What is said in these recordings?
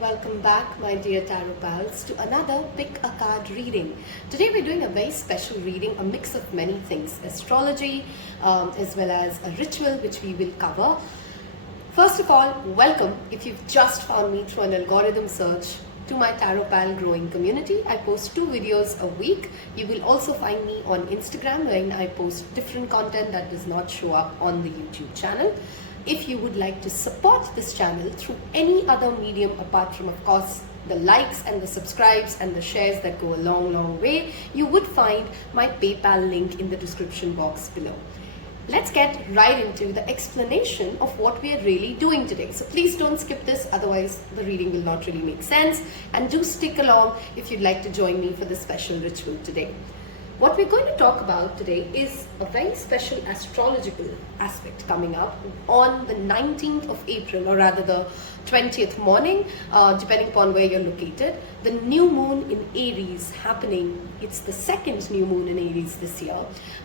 Welcome back, my dear tarot pals, to another Pick a Card reading. Today we're doing a very special reading, a mix of many things, astrology as well as a ritual which we will cover. First of all, welcome if you've just found me through an algorithm search to my Tarot Pal growing community. I post 2 videos a week. You will also find me on Instagram when I post different content that does not show up on the YouTube channel. If you would like to support this channel through any other medium apart from, of course, the likes and the subscribes and the shares that go a long way, you would find my PayPal link in the description box below. Let's get right into the explanation of what we are really doing today. So please don't skip this, otherwise the reading will not really make sense. And do stick along if you'd like to join me for this special ritual today. What we're going to talk about today is a very special astrological aspect coming up on the 19th of April, or rather the 20th morning, depending upon where you're located. The new moon in Aries happening, it's the second new moon in Aries this year,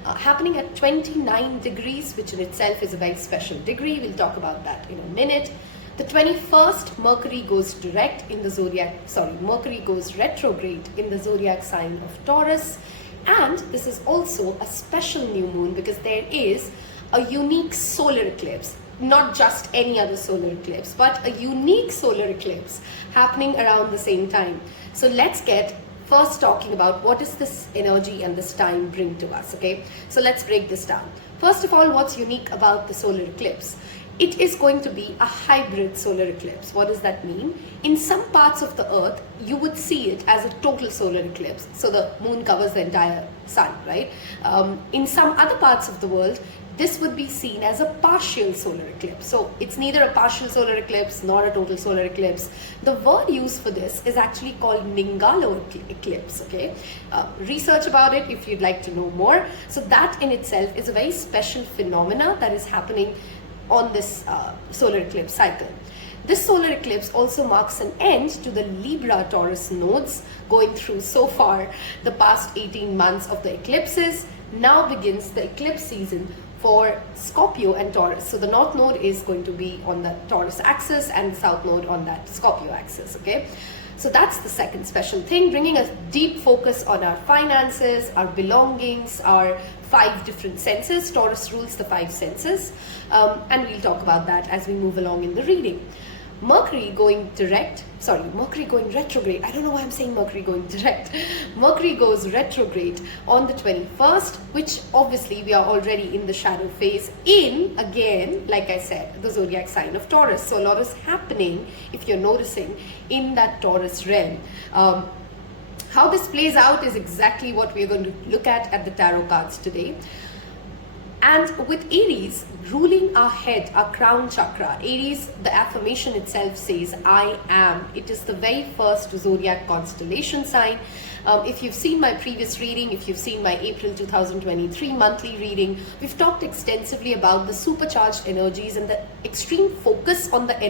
happening at 29 degrees, which in itself is a very special degree. We'll talk about that in a minute. The 21st, Mercury goes Mercury goes retrograde in the zodiac sign of Taurus. And this is also a special new moon because there is a unique solar eclipse, not just any other solar eclipse, but a unique solar eclipse happening around the same time. So let's get first talking about what does this energy and this time bring to us, okay? So let's break this down. First of all, what's unique about the solar eclipse? It is going to be a hybrid solar eclipse. What does that mean? In some parts of the earth, you would see it as a total solar eclipse. So the moon covers the entire sun, right? In some other parts of the world, this would be seen as a partial solar eclipse. So it's neither a partial solar eclipse nor a total solar eclipse. The word used for this is actually called Ningalo eclipse, okay? Research about it if you'd like to know more. So that in itself is a very special phenomena that is happening on this solar eclipse cycle. This solar eclipse also marks an end to the Libra-Taurus nodes going through so far the past 18 months of the eclipses. Now begins the eclipse season for Scorpio and Taurus. So the north node is going to be on the Taurus axis and the south node on that Scorpio axis, okay? So that's the second special thing, bringing a deep focus on our finances, our belongings, our 5 different senses. Taurus rules the 5 senses, and we'll talk about that as we move along in the reading. Mercury going retrograde. I don't know why I'm saying Mercury going direct. Mercury goes retrograde on the 21st, which obviously we are already in the shadow phase in, again, like I said, the zodiac sign of Taurus. So a lot is happening, if you're noticing, in that Taurus realm. How this plays out is exactly what we're going to look at the tarot cards today. And with Aries ruling our head, our crown chakra, Aries, the affirmation itself says, I am. It is the very first zodiac constellation sign. If you've seen my previous reading, if you've seen my April 2023 monthly reading, we've talked extensively about the supercharged energies and the extreme focus on the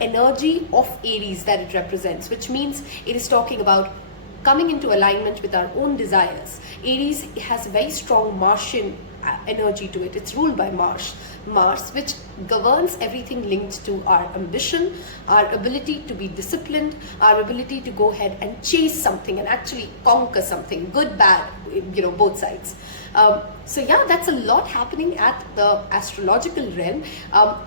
energy of Aries that it represents, which means it is talking about coming into alignment with our own desires. Aries has a very strong Martian energy to it. It's ruled by Mars, which governs everything linked to our ambition, our ability to be disciplined, our ability to go ahead and chase something and actually conquer something, good, bad, both sides. So yeah, that's a lot happening at the astrological realm.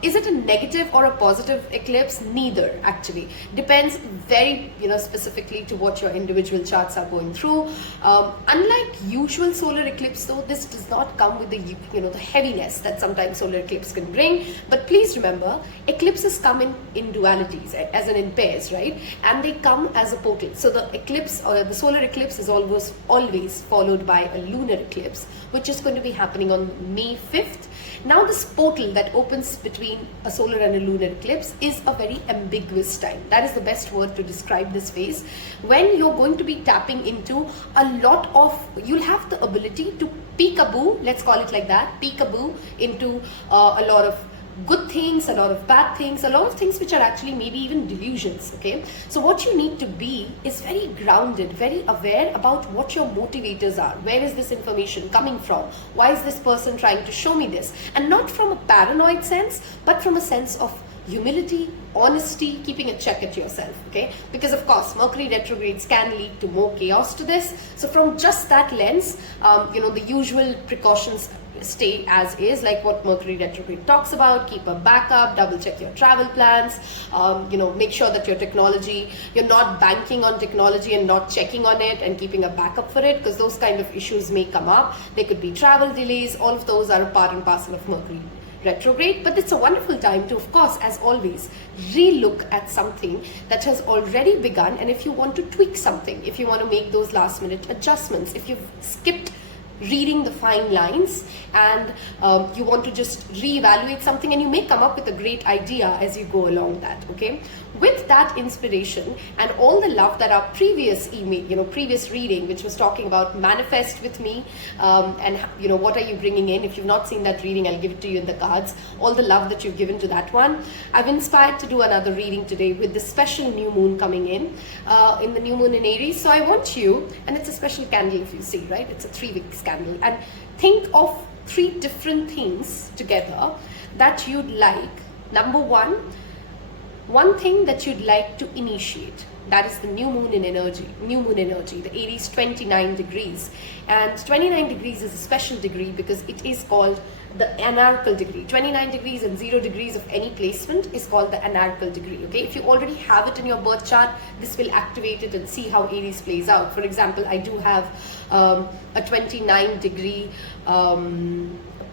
Is it a negative or a positive eclipse? Neither, actually. Depends very, specifically to what your individual charts are going through. Unlike usual solar eclipse, though, this does not come with the, the heaviness that sometimes solar eclipse can bring. But please remember, eclipses come in dualities, as in pairs, right? And they come as a portal. So the eclipse or the solar eclipse is always followed by a lunar eclipse, which is going to be happening on May 5th. Now this portal that opens between a solar and a lunar eclipse is a very ambiguous time. That is the best word to describe this phase, when you're going to be tapping into a lot of, you'll have the ability to peekaboo, let's call it like that, peekaboo into a lot of good things, a lot of bad things, a lot of things which are actually maybe even delusions, okay? So what you need to be is very grounded, very aware about what your motivators are. Where is this information coming from? Why is this person trying to show me this? And not from a paranoid sense, but from a sense of humility, honesty, keeping a check at yourself, okay? Because of course, Mercury retrogrades can lead to more chaos to this. So from just that lens, the usual precautions stay as is, like what Mercury retrograde talks about. Keep a backup, double check your travel plans, make sure that your technology, you're not banking on technology and not checking on it and keeping a backup for it, because those kind of issues may come up. There could be travel delays. All of those are a part and parcel of Mercury retrograde. But it's a wonderful time to, of course, as always, re-look at something that has already begun. And if you want to tweak something, if you want to make those last minute adjustments, if you've skipped reading the fine lines and you want to just reevaluate something, and you may come up with a great idea as you go along that, okay? With that inspiration and all the love that our previous email, previous reading, which was talking about manifest with me, and what are you bringing in? If you've not seen that reading, I'll give it to you in the cards. All the love that you've given to that one. I've inspired to do another reading today with the special new moon coming in the new moon in Aries. So I want you, and it's a special candle if you see, right? It's a 3-wick candle. And think of 3 different things together that you'd like. Number one thing that you'd like to initiate. That is the new moon energy, the Aries 29 degrees. And 29 degrees is a special degree because it is called the anarchal degree. 29 degrees and 0 degrees of any placement is called the anarchal degree, okay? If you already have it in your birth chart, this will activate it and see how Aries plays out. For example, I do have a 29 degree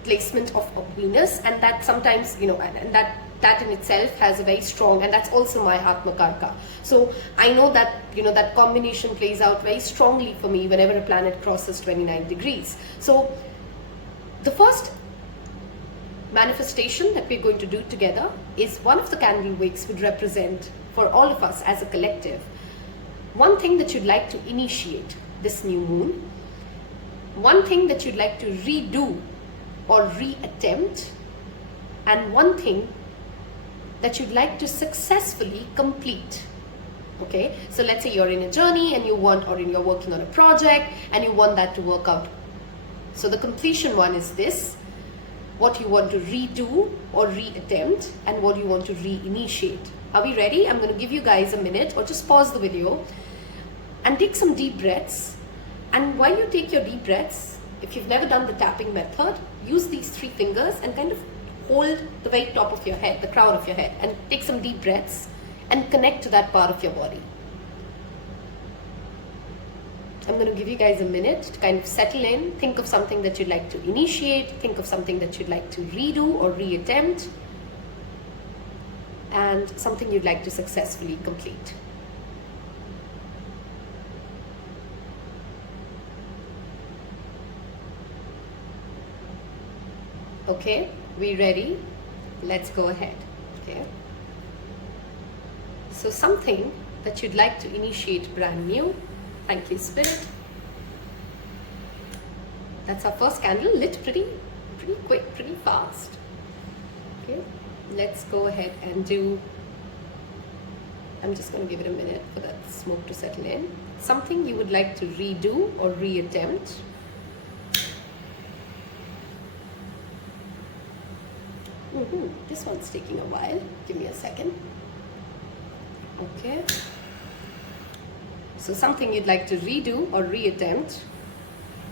placement of Venus, and that sometimes, and that in itself has a very strong, and that's also my Atmakarka. So I know that, that combination plays out very strongly for me whenever a planet crosses 29 degrees. So the first manifestation that we're going to do together is one of the candle wicks would represent, for all of us as a collective, one thing that you'd like to initiate this new moon, one thing that you'd like to redo or reattempt, and one thing that you'd like to successfully complete. Okay, so let's say you're in a journey and you're working on a project and you want that to work out. So the completion one is this, what you want to redo or reattempt, and what you want to reinitiate. Are we ready? I'm going to give you guys a minute, or just pause the video and take some deep breaths. And while you take your deep breaths, if you've never done the tapping method, use these 3 fingers and kind of hold the very top of your head, the crown of your head, and take some deep breaths and connect to that part of your body. I'm going to give you guys a minute to kind of settle in, think of something that you'd like to initiate, think of something that you'd like to redo or reattempt, and something you'd like to successfully complete. Okay, we ready? Let's go ahead. Okay. So something that you'd like to initiate brand new. Thank you, Spirit. That's our first candle, lit pretty quick, pretty fast. Okay, let's go ahead and do, I'm just going to give it a minute for that smoke to settle in. Something you would like to redo or reattempt. This one's taking a while. Give me a second. Okay. So something you'd like to redo or reattempt.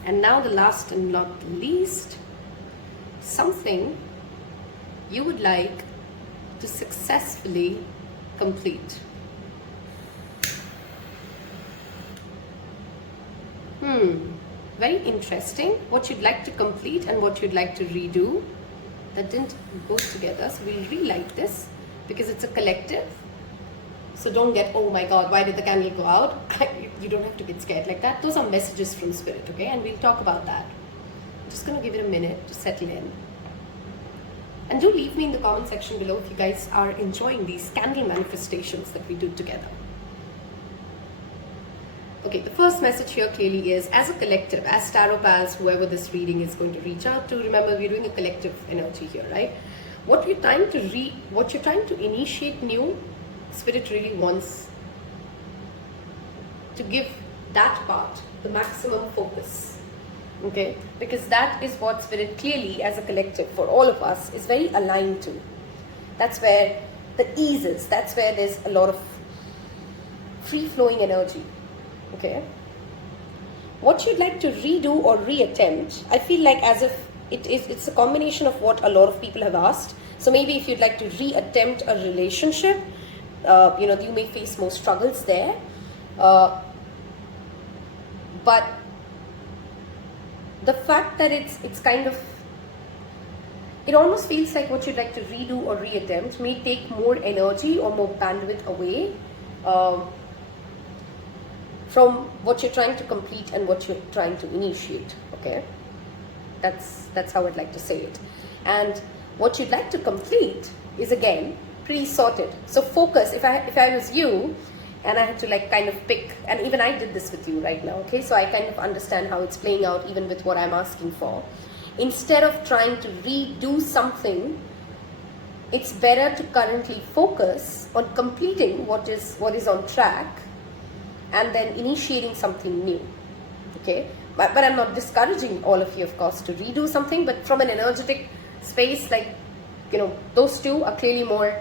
And now the last and not least, something you would like to successfully complete. Very interesting. What you'd like to complete and what you'd like to redo. That didn't go together, so we'll relight this because it's a collective. So don't get, oh my god, why did the candle go out? You don't have to get scared like that. Those are messages from Spirit, okay? And we'll talk about that. I'm just going to give it a minute to settle in. And do leave me in the comment section below if you guys are enjoying these candle manifestations that we do together. Okay, the first message here clearly is, as a collective, as tarot pals, whoever this reading is going to reach out to, remember we're doing a collective energy here, right? what you're trying to initiate new, Spirit really wants to give that part the maximum focus. Okay, because that is what Spirit clearly as a collective for all of us is very aligned to. That's where the ease is, that's where there's a lot of free flowing energy. Okay, what you'd like to redo or reattempt, I feel like as if it's a combination of what a lot of people have asked. So maybe if you'd like to reattempt a relationship, you may face more struggles there, but the fact that it's kind of, it almost feels like what you'd like to redo or reattempt may take more energy or more bandwidth away from what you're trying to complete and what you're trying to initiate. Okay, that's how I'd like to say it. And what you'd like to complete is again pretty sorted. So focus. If I was you, and I had to like kind of pick, and even I did this with you right now. Okay, so I kind of understand how it's playing out even with what I'm asking for. Instead of trying to redo something, it's better to currently focus on completing what is on track, and then initiating something new. Okay, but I'm not discouraging all of you, of course, to redo something, but from an energetic space, like, those two are clearly more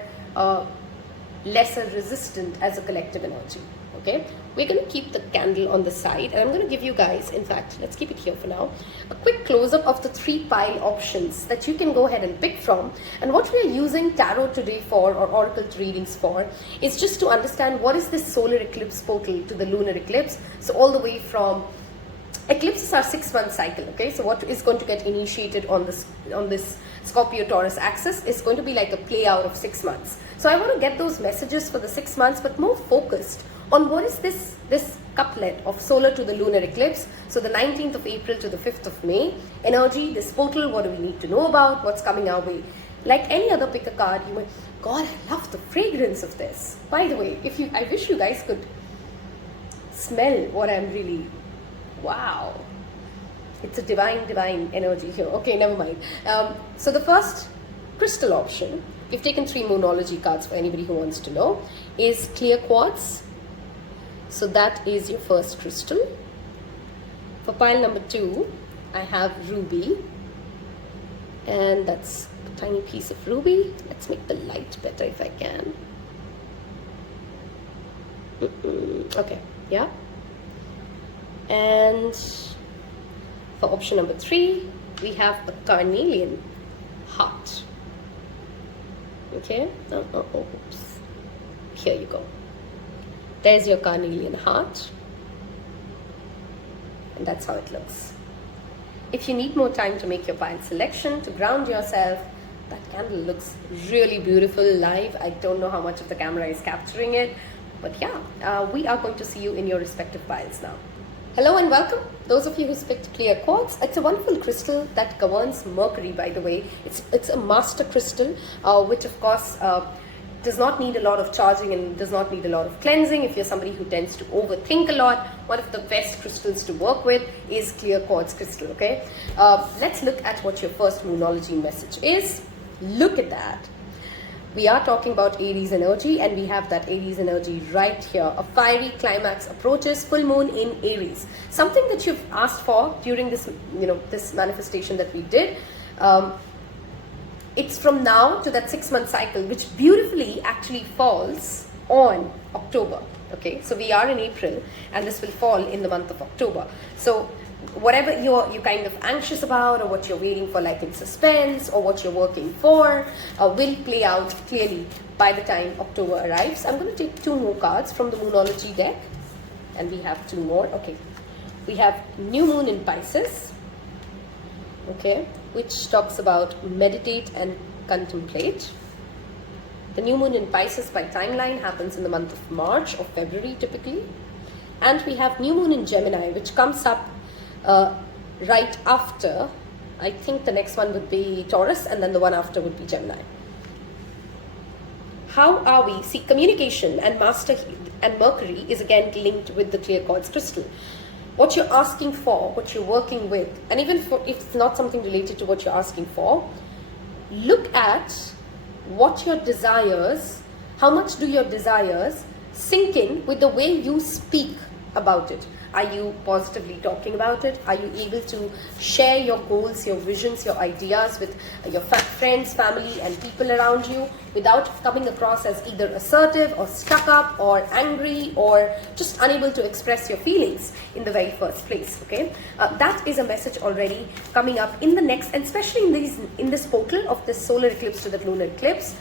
lesser resistant as a collective energy. Okay, we're going to keep the candle on the side, and I'm going to give you guys, in fact, let's keep it here for now, a quick close-up of the 3 pile options that you can go ahead and pick from. And what we are using tarot today for, or oracle readings for, is just to understand what is this solar eclipse portal to the lunar eclipse. So all the way from, eclipses are 6-month cycle. Okay, so what is going to get initiated on this Scorpio Taurus axis is going to be like a play out of 6 months. So I want to get those messages for the 6 months, but more focused on what is this couplet of solar to the lunar eclipse. So the 19th of April to the 5th of May energy, this portal, what do we need to know about, what's coming our way. Like any other pick a card, you might, God, I love the fragrance of this. By the way, I wish you guys could smell what I'm really, wow. It's a divine energy here. Okay, never mind. So the first crystal option, we've taken 3 Moonology cards for anybody who wants to know, is clear quartz. So that is your first crystal. For pile number 2, I have ruby. And that's a tiny piece of ruby. Let's make the light better if I can. Okay, yeah. And for option number 3, we have a carnelian heart. Okay, oops. Here you go. There's your carnelian heart. And that's how it looks. If you need more time to make your pile selection, to ground yourself, that candle looks really beautiful live. I don't know how much of the camera is capturing it, but yeah, we are going to see you in your respective piles now. Hello and welcome. Those of you who picked clear quartz, it's a wonderful crystal that governs Mercury, by the way. It's a master crystal, which of course does not need a lot of charging and does not need a lot of cleansing. If you're somebody who tends to overthink a lot, one of the best crystals to work with is clear quartz crystal. Okay, let's look at what your first Moonology message is. Look at that. We are talking about Aries energy, and we have that Aries energy right here. A fiery climax approaches, full moon in Aries. Something that you've asked for during this, this manifestation that we did. It's from now to that 6-month cycle, which beautifully actually falls on October. Okay, so we are in April, and this will fall in the month of October. So whatever you're kind of anxious about, or what you're waiting for, like in suspense, or what you're working for, will play out clearly by the time October arrives. I'm going to take 2 more cards from the Moonology deck, and we have 2 more. Okay, we have New Moon in Pisces. Okay, which talks about meditate and contemplate. The new moon in Pisces by timeline happens in the month of March or February typically. And we have new moon in Gemini, which comes up right after, I think the next one would be Taurus, and then the one after would be Gemini. How are we? See, communication and master and Mercury is again linked with the clear quartz crystal. What you're asking for, what you're working with, and even if it's not something related to what you're asking for, look at what your desires, how much do your desires sink in with the way you speak about it. Are you positively talking about it? Are you able to share your goals, your visions, your ideas with your friends, family and people around you without coming across as either assertive or stuck up or angry or just unable to express your feelings in the very first place, okay? That is a message already coming up in the next, and especially in this portal of this solar eclipse to the lunar eclipse.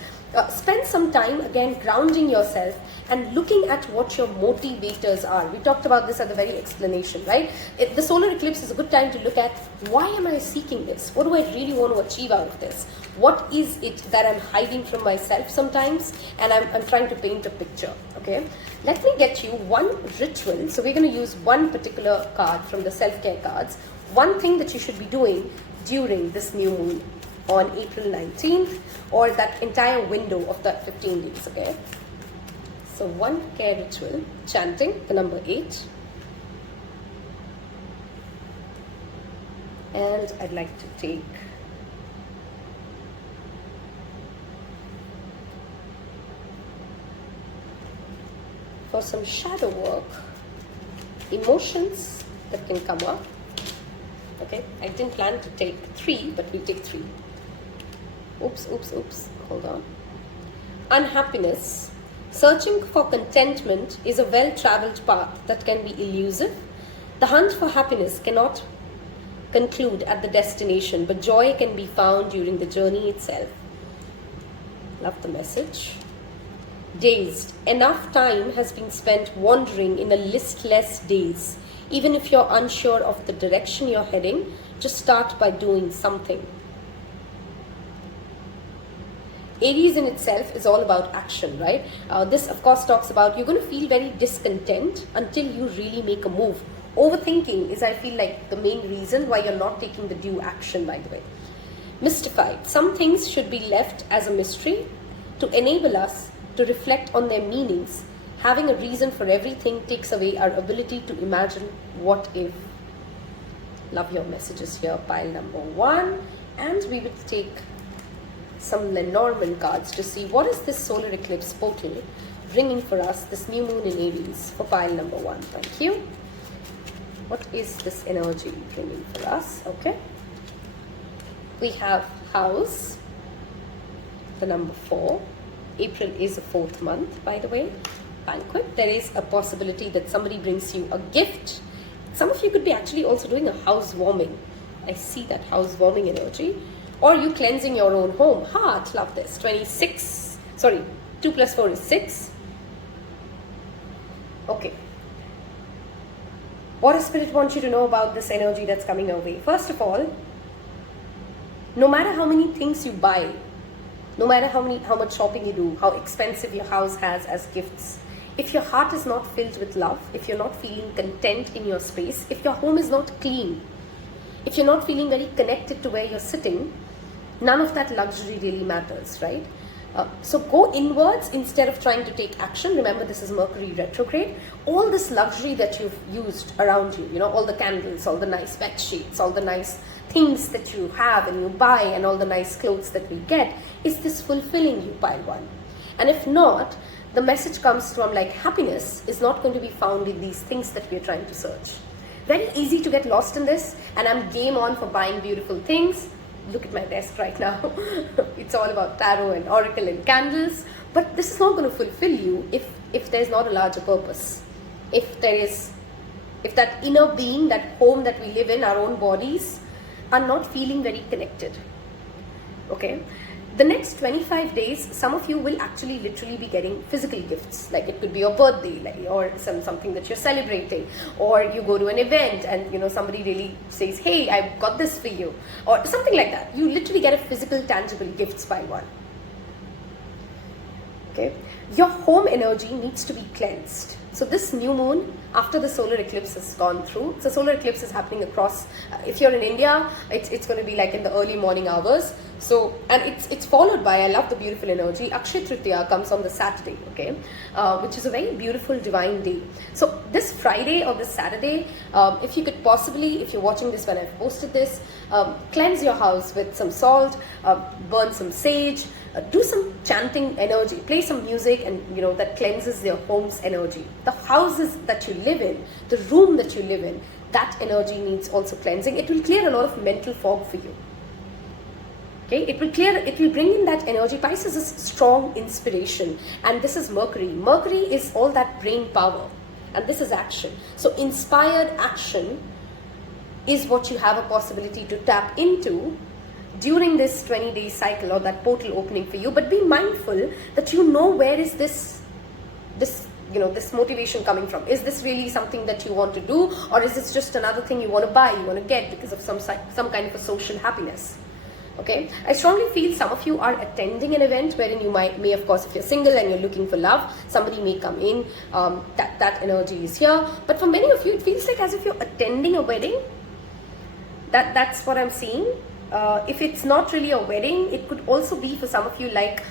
Spend some time again grounding yourself and looking at what your motivators are. We talked about this at the very explanation, right? The solar eclipse is a good time to look at, why am I seeking this? What do I really want to achieve out of this? What is it that I'm hiding from myself sometimes? And I'm trying to paint a picture, okay? Let me get you one ritual. So we're going to use one particular card from the self-care cards. One thing that you should be doing during this new moon on April 19th, or that entire window of that 15 days, okay? So one care ritual, chanting the number 8. And I'd like to take for some shadow work, emotions that can come up. Okay, I didn't plan to take 3, but we'll take 3. Oops, hold on. Unhappiness. Searching for contentment is a well-traveled path that can be elusive. The hunt for happiness cannot conclude at the destination, but joy can be found during the journey itself. Love the message. Dazed. Enough time has been spent wandering in a listless daze. Even if you're unsure of the direction you're heading, just start by doing something. Aries in itself is all about action, right? This, of course, talks about you're going to feel very discontent until you really make a move. Overthinking is, I feel like, the main reason why you're not taking the due action, by the way. Mystified. Some things should be left as a mystery to enable us to reflect on their meanings. Having a reason for everything takes away our ability to imagine what if. Love your messages here, pile number 1. And we will take some Lenormand cards to see what is this solar eclipse portal bringing for us, this new moon in Aries, for pile number 1. Thank you. What is this energy bringing for us? Okay. We have house, the number 4. April is the 4th month, by the way. Banquet. There is a possibility that somebody brings you a gift. Some of you could be actually also doing a housewarming. I see that housewarming energy. Or you cleansing your own home. Heart, love this. 26. Sorry, 2 plus 4 is 6. Okay. What does Spirit want you to know about this energy that's coming your way? First of all, no matter how many things you buy, no matter how much shopping you do, how expensive your house has as gifts, if your heart is not filled with love, if you're not feeling content in your space, if your home is not clean, if you're not feeling very connected to where you're sitting, none of that luxury really matters, right? So go inwards instead of trying to take action. Remember, this is Mercury Retrograde. All this luxury that you've used around you, all the candles, all the nice bed sheets, all the nice things that you have and you buy, and all the nice clothes that we get, is this fulfilling you, pile 1? And if not, the message comes from like, happiness is not going to be found in these things that we're trying to search. Very easy to get lost in this, and I'm game on for buying beautiful things. Look at my desk right now. It's all about tarot and oracle and candles, but this is not going to fulfill you if there's not a larger purpose. If that inner being, that home that we live in, our own bodies, are not feeling very connected. Okay? The next 25 days, some of you will actually literally be getting physical gifts. Like it could be your birthday, or something that you're celebrating, or you go to an event and somebody really says, hey, I've got this for you, or something like that. You literally get a physical, tangible gifts, pile 1. Okay. your home energy needs to be cleansed. So this new moon, after the solar eclipse has gone through, so solar eclipse is happening across, if you're in India, it's going to be like in the early morning hours. So, and it's followed by, I love the beautiful energy, Akshaya Tritiya comes on the Saturday, okay, which is a very beautiful divine day. So this Friday or this Saturday, if you could possibly, if you're watching this when I've posted this, cleanse your house with some salt, burn some sage, do some chanting energy, play some music, and that cleanses your home's energy. The houses that you live in, the room that you live in, that energy needs also cleansing. It will clear a lot of mental fog for you. Okay, it will bring in that energy. Pisces is strong inspiration, and this is Mercury. Mercury is all that brain power, and this is action. So inspired action is what you have a possibility to tap into during this 20-day cycle, or that portal opening for you. But be mindful that where is this motivation coming from. Is this really something that you want to do, or is this just another thing you want to buy, you want to get because of some kind of a social happiness? Okay, I strongly feel some of you are attending an event wherein you may, of course, if you're single and you're looking for love, somebody may come in, that energy is here. But for many of you, it feels like as if you're attending a wedding. That's what I'm seeing. If it's not really a wedding, it could also be for some of you like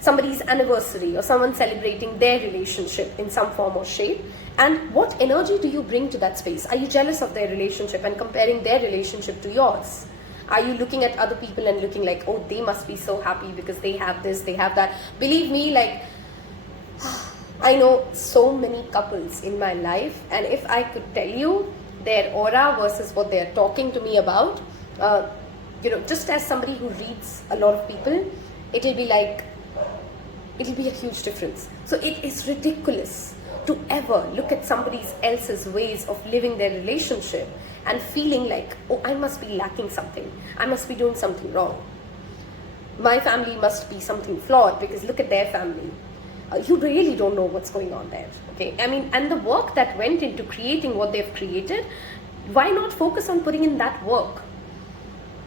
somebody's anniversary, or someone celebrating their relationship in some form or shape. And what energy do you bring to that space? Are you jealous of their relationship and comparing their relationship to yours? Are you looking at other people and looking like, oh, they must be so happy because they have this, they have that? Believe me, like, I know so many couples in my life, and if I could tell you their aura versus what they're talking to me about, just as somebody who reads a lot of people, it'll be a huge difference. So it is ridiculous to ever look at somebody else's ways of living their relationship and feeling like, oh, I must be lacking something. I must be doing something wrong. My family must be something flawed because look at their family. You really don't know what's going on there. Okay, I mean, and the work that went into creating what they've created, why not focus on putting in that work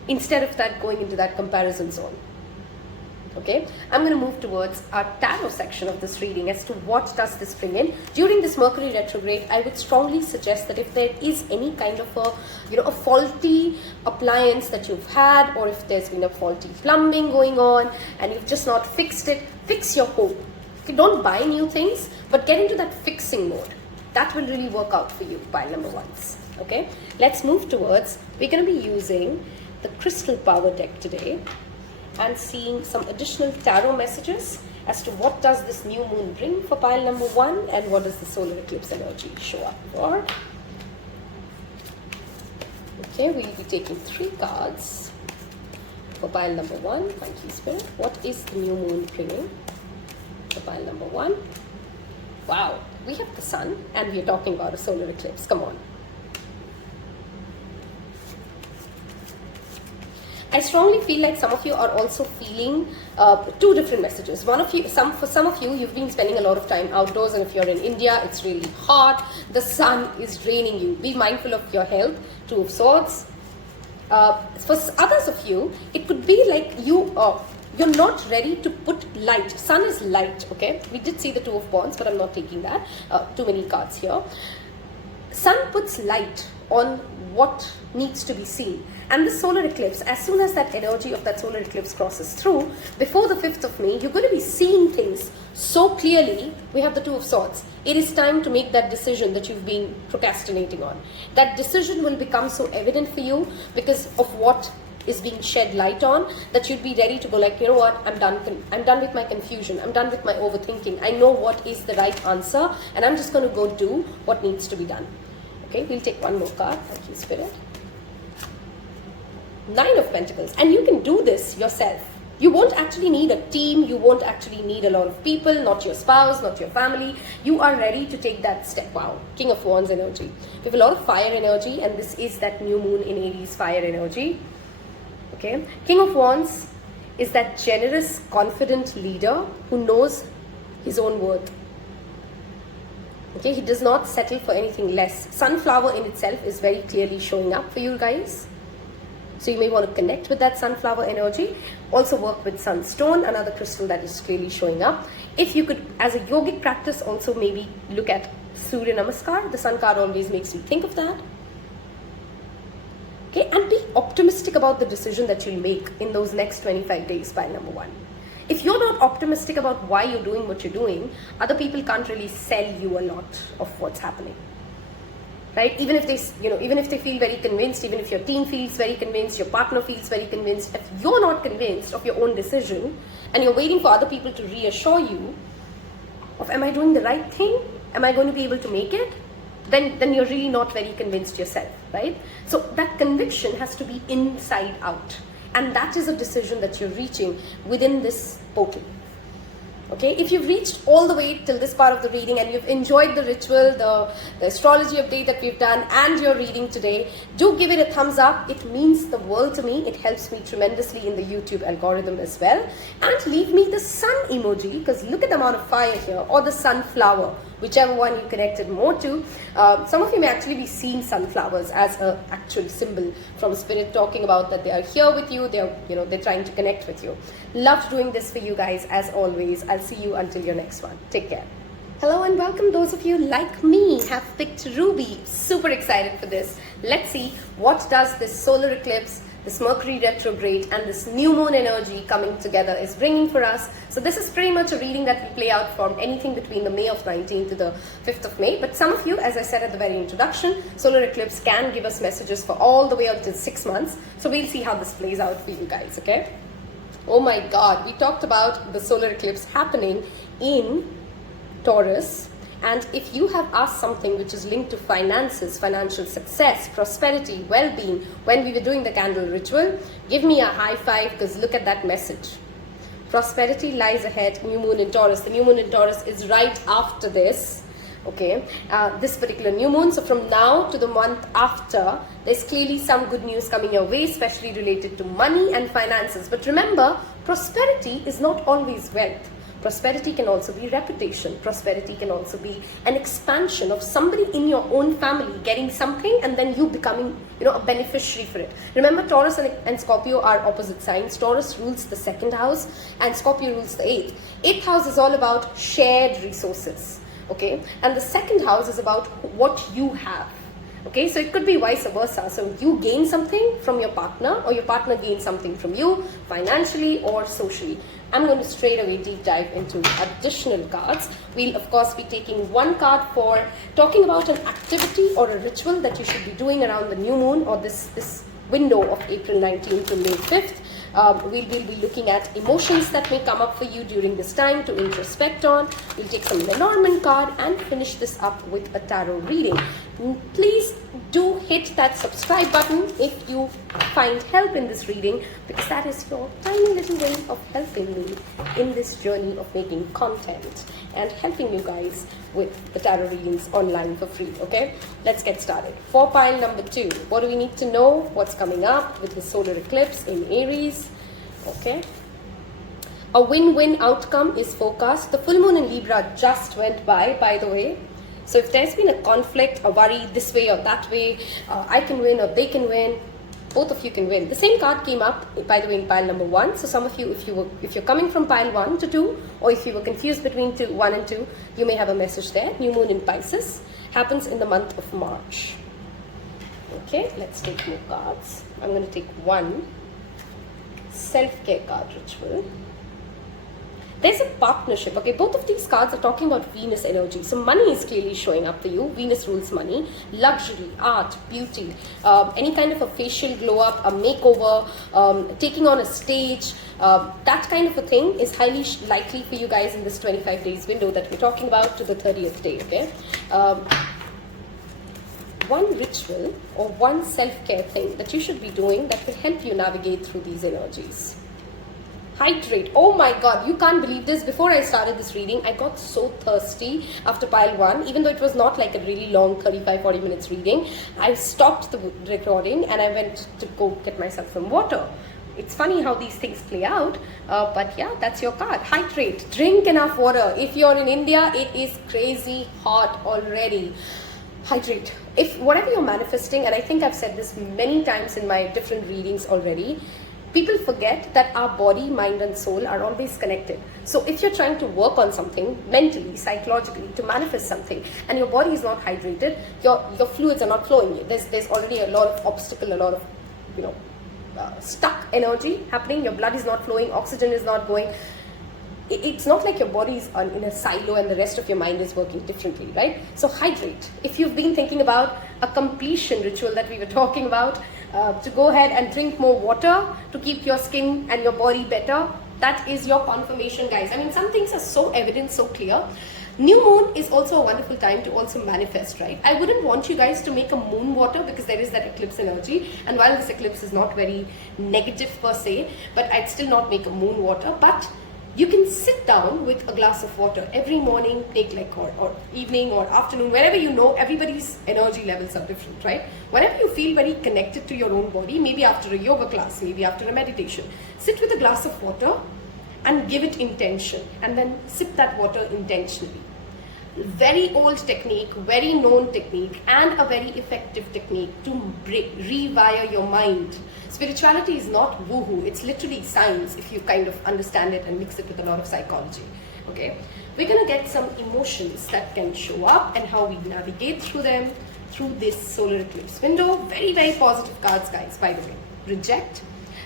instead of that going into that comparison zone? Okay, I'm going to move towards our tarot section of this reading as to what does this bring in. During this Mercury retrograde, I would strongly suggest that if there is any kind of a faulty appliance that you've had, or if there's been a faulty plumbing going on and you've just not fixed it, fix your home. Okay, don't buy new things, but get into that fixing mode. That will really work out for you, pile number ones. Okay, let's move towards, we're going to be using the Crystal Power deck today and seeing some additional tarot messages as to what does this new moon bring for pile number one, and what does the solar eclipse energy show up for. Okay, we'll be taking 3 cards for pile number one. Thank you, Spirit. What is the new moon bringing for pile number one? Wow, we have the sun and we're talking about a solar eclipse. Come on. I strongly feel like some of you are also feeling 2 different messages. For some of you, you've been spending a lot of time outdoors, and if you're in India, it's really hot. The sun is draining you. Be mindful of your health. 2 of Swords. For others of you, it could be like you're not ready to put light. Sun is light, okay? We did see the 2 of Wands, but I'm not taking that. Too many cards here. Sun puts light on what needs to be seen. And the solar eclipse, as soon as that energy of that solar eclipse crosses through, before the 5th of May, you're going to be seeing things so clearly. We have the 2 of Swords. It is time to make that decision that you've been procrastinating on. That decision will become so evident for you because of what is being shed light on, that you'd be ready to go like, you know what, I'm done with my confusion, I'm done with my overthinking, I know what is the right answer, and I'm just going to go do what needs to be done. Okay, we'll take one more card. Thank you, Spirit. 9 of Pentacles. And you can do this yourself. You won't actually need a team. You won't actually need a lot of people, not your spouse, not your family. You are ready to take that step. Wow. King of Wands energy. We have a lot of fire energy, and this is that new moon in Aries fire energy. Okay. King of Wands is that generous, confident leader who knows his own worth. Okay, he does not settle for anything less. Sunflower in itself is very clearly showing up for you guys. So you may want to connect with that sunflower energy. Also work with sunstone, another crystal that is clearly showing up. If you could, as a yogic practice, also maybe look at Surya Namaskar. The sun card always makes me think of that. Okay, and be optimistic about the decision that you'll make in those next 25 days, pile number 1. If you're not optimistic about why you're doing what you're doing, other people can't really sell you a lot of what's happening, right? Even if they, even if they feel very convinced, even if your team feels very convinced, your partner feels very convinced, if you're not convinced of your own decision and you're waiting for other people to reassure you of, am I doing the right thing? Am I going to be able to make it? Then you're really not very convinced yourself, right? So that conviction has to be inside out. And that is a decision that you're reaching within this portal. Okay, if you've reached all the way till this part of the reading and you've enjoyed the ritual, the astrology update that we've done and your reading today, do give it a thumbs up. It means the world to me. It helps me tremendously in the YouTube algorithm as well. And leave me the sun emoji, because look at the amount of fire here, or the sunflower, whichever one you connected more to. Some of you may actually be seeing sunflowers as an actual symbol from spirit, talking about that they are here with you, they're trying to connect with you. Loved doing this for you guys as always. I'll see you until your next one. Take care. Hello and welcome those of you like me have picked Ruby. Super excited for this. Let's see what does this solar eclipse, this Mercury retrograde and this new moon energy coming together is bringing for us. So this is pretty much a reading that will play out from anything between the May of 19th to the 5th of May. But some of you, as I said at the very introduction, solar eclipse can give us messages for all the way up to 6 months. So we'll see how this plays out for you guys, okay? Oh my God, we talked about the solar eclipse happening in Taurus. And if you have asked something which is linked to finances, financial success, prosperity, well-being, when we were doing the candle ritual, give me a high five, because look at that message. Prosperity lies ahead, new moon in Taurus. The new moon in Taurus is right after this, okay? This particular new moon. So from now to the month after, there's clearly some good news coming your way, especially related to money and finances. But remember, prosperity is not always wealth. Prosperity can also be reputation. Prosperity can also be an expansion of somebody in your own family getting something and then you becoming, a beneficiary for it. Remember, Taurus and Scorpio are opposite signs. Taurus rules the 2nd house and Scorpio rules the 8th. 8th house is all about shared resources, okay? And the 2nd house is about what you have. Okay, so it could be vice versa. So you gain something from your partner or your partner gains something from you financially or socially. I'm going to straight away deep dive into additional cards. We'll of course be taking one card for talking about an activity or a ritual that you should be doing around the new moon or this window of April 19th to May 5th. We'll be looking at emotions that may come up for you during this time to introspect on. We'll take some Lenormand card and finish this up with a tarot reading. Please do hit that subscribe button if you find help in this reading, because that is your tiny little way of helping me in this journey of making content and helping you guys with the tarot readings online for free, okay? Let's get started. For pile number 2, what do we need to know? What's coming up with the solar eclipse in Aries, okay? A win-win outcome is forecast. The full moon in Libra just went by the way. So if there's been a conflict, a worry this way or that way, I can win or they can win, both of you can win. The same card came up, by the way, in pile number 1. So some of you, if you're coming from pile 1 to 2, or if you were confused between 1 and 2, you may have a message there. New moon in Pisces happens in the month of March. Okay, let's take more cards. I'm going to take one self-care card ritual. There's a partnership, okay? Both of these cards are talking about Venus energy. So money is clearly showing up for you. Venus rules money. Luxury, art, beauty, any kind of a facial glow up, a makeover, taking on a stage, that kind of a thing is highly likely for you guys in this 25 days window that we're talking about to the 30th day, okay? One ritual or one self-care thing that you should be doing that will help you navigate through these energies. Hydrate. Oh my God, you can't believe this. Before I started this reading, I got so thirsty after pile 1, even though it was not like a really long 35-40 minutes reading. I stopped the recording and I went to go get myself some water. It's funny how these things play out, but yeah, that's your card. Hydrate. Drink enough water. If you're in India, it is crazy hot already. hydrate. If whatever you're manifesting, and I think I've said this many times in my different readings already, people forget that our body, mind and soul are always connected. So if you're trying to work on something mentally, psychologically, to manifest something, and your body is not hydrated, your fluids are not flowing. There's already a lot of obstacle, a lot of, you know, stuck energy happening. Your blood is not flowing, oxygen is not going. It's not like your body is in a silo and the rest of your mind is working differently, right? So hydrate. If you've been thinking about a completion ritual that we were talking about, to go ahead and drink more water to keep your skin and your body better, that is your confirmation, guys. I mean, some things are so evident, so clear. New moon is also a wonderful time to also manifest, right? I wouldn't want you guys to make a moon water because there is that eclipse energy, and while this eclipse is not very negative per se, but I'd still not make a moon water. But you can sit down with a glass of water every morning, take like or evening or afternoon, wherever you know. Everybody's energy levels are different, right? Whenever you feel very connected to your own body, maybe after a yoga class, maybe after a meditation, sit with a glass of water and give it intention, and then sip that water intentionally. Very old technique, very known technique, and a very effective technique to rewire your mind. Spirituality is not woohoo, it's literally science if you kind of understand it and mix it with a lot of psychology. Okay, we're gonna get some emotions that can show up and how we navigate through them through this solar eclipse window. Very, very positive cards, guys, by the way. Reject.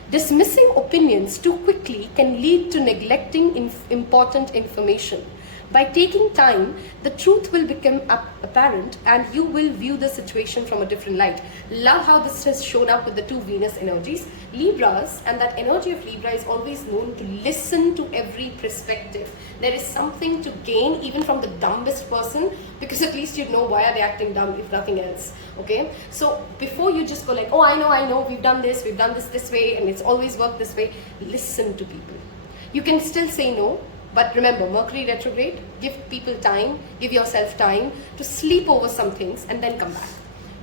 Dismissing opinions too quickly can lead to neglecting important information. By taking time, the truth will become apparent and you will view the situation from a different light. Love how this has shown up with the two Venus energies. Libras, and that energy of Libra is always known to listen to every perspective. There is something to gain even from the dumbest person, because at least you know why are they acting dumb if nothing else. Okay, so before you just go like, oh, I know, we've done this this way and it's always worked this way, listen to people. You can still say no. But remember, Mercury retrograde, give people time, give yourself time to sleep over some things and then come back,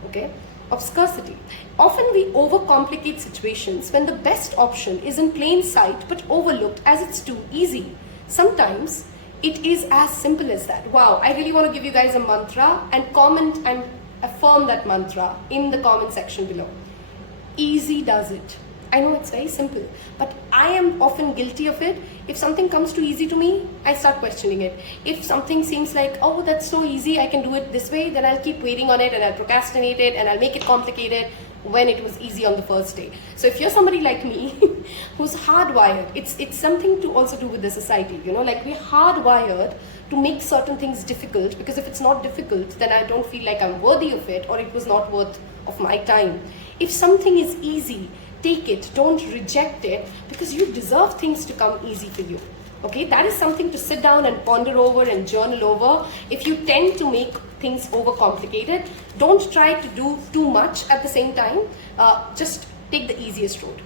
okay? Obscurity. Often we overcomplicate situations when the best option is in plain sight but overlooked as it's too easy. Sometimes it is as simple as that. Wow, I really want to give you guys a mantra, and comment and affirm that mantra in the comment section below. Easy does it. I know it's very simple, but I am often guilty of it. If something comes too easy to me, I start questioning it. If something seems like, oh, that's so easy, I can do it this way, then I'll keep waiting on it and I'll procrastinate it and I'll make it complicated when it was easy on the first day. So if you're somebody like me who's hardwired, it's something to also do with the society, you know, like we're hardwired to make certain things difficult, because if it's not difficult, then I don't feel like I'm worthy of it, or it was not worth of my time. If something is easy, take it, don't reject it, because you deserve things to come easy for you. Okay, that is something to sit down and ponder over and journal over. If you tend to make things overcomplicated, don't try to do too much at the same time. Just take the easiest road.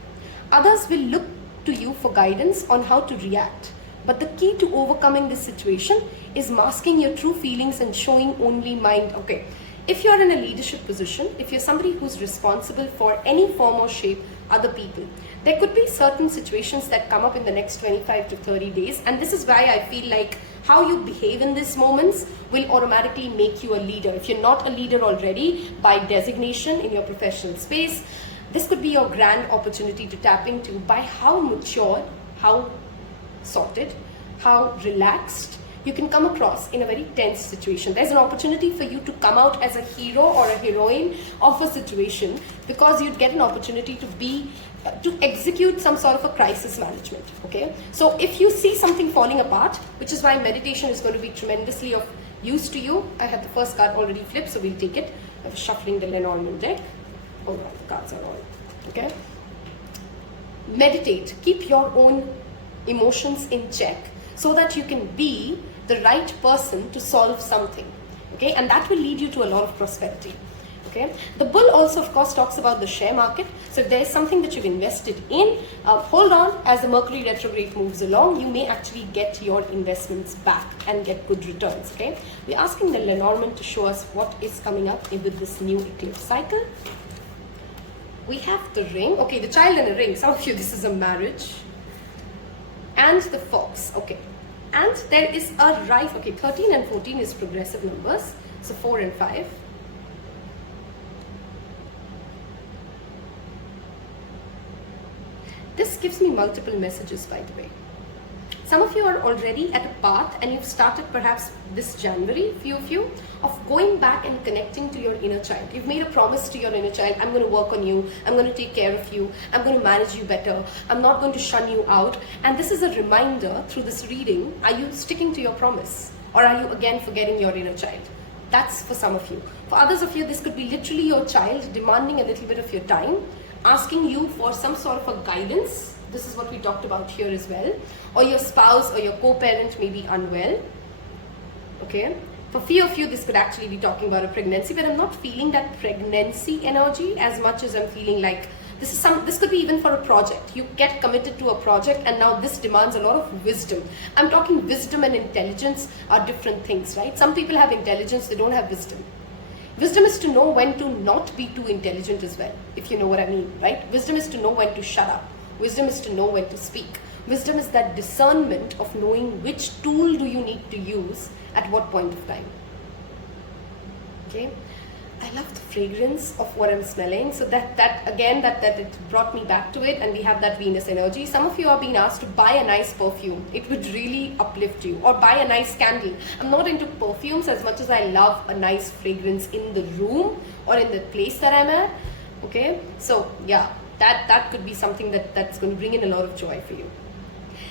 Others will look to you for guidance on how to react. But the key to overcoming this situation is masking your true feelings and showing only mind. Okay, if you're in a leadership position, if you're somebody who's responsible for any form or shape other people, there could be certain situations that come up in the next 25 to 30 days, and this is why I feel like how you behave in these moments will automatically make you a leader. If you're not a leader already by designation in your professional space, this could be your grand opportunity to tap into by how mature, how sorted, how relaxed you can come across in a very tense situation. There's an opportunity for you to come out as a hero or a heroine of a situation, because you'd get an opportunity to execute some sort of a crisis management. Okay, so if you see something falling apart, which is why meditation is going to be tremendously of use to you. I have the first card already flipped, so we'll take it. I'm shuffling the Lenormand deck. Oh no, the cards are all okay. Meditate, keep your own emotions in check so that you can be the right person to solve something, okay, and that will lead you to a lot of prosperity. Okay, the bull also of course talks about the share market. So if there is something that you've invested in, hold on. As the Mercury retrograde moves along, you may actually get your investments back and get good returns. Okay, we're asking the Lenormand to show us what is coming up with this new eclipse cycle. We have the ring, okay, the child and a ring. Some of you, this is a marriage, and the fox. Okay, and there is a rife. Okay, 13 and 14 is progressive numbers, so 4 and 5. multiple messages, by the way. Some of you are already at a path, and you've started perhaps this January, few of you, of going back and connecting to your inner child. You've made a promise to your inner child, I'm going to work on you, I'm going to take care of you, I'm going to manage you better, I'm not going to shun you out. And this is a reminder through this reading, are you sticking to your promise? Or are you again forgetting your inner child? That's for some of you. For others of you, this could be literally your child demanding a little bit of your time, asking you for some sort of a guidance. This is what we talked about here as well. Or your spouse or your co-parent may be unwell. Okay. For few of you, this could actually be talking about a pregnancy, but I'm not feeling that pregnancy energy as much as I'm feeling like this could be even for a project. You get committed to a project, and now this demands a lot of wisdom. I'm talking wisdom and intelligence are different things, right? Some people have intelligence, they don't have wisdom. Wisdom is to know when to not be too intelligent as well, if you know what I mean, right? Wisdom is to know when to shut up. Wisdom is to know when to speak. Wisdom is that discernment of knowing which tool do you need to use at what point of time. Okay, I love the fragrance of what I'm smelling. So that it brought me back to it, and we have that Venus energy. Some of you are being asked to buy a nice perfume. It would really uplift you. Or buy a nice candle. I'm not into perfumes as much as I love a nice fragrance in the room or in the place that I'm at. Okay, so yeah. That could be something that's going to bring in a lot of joy for you.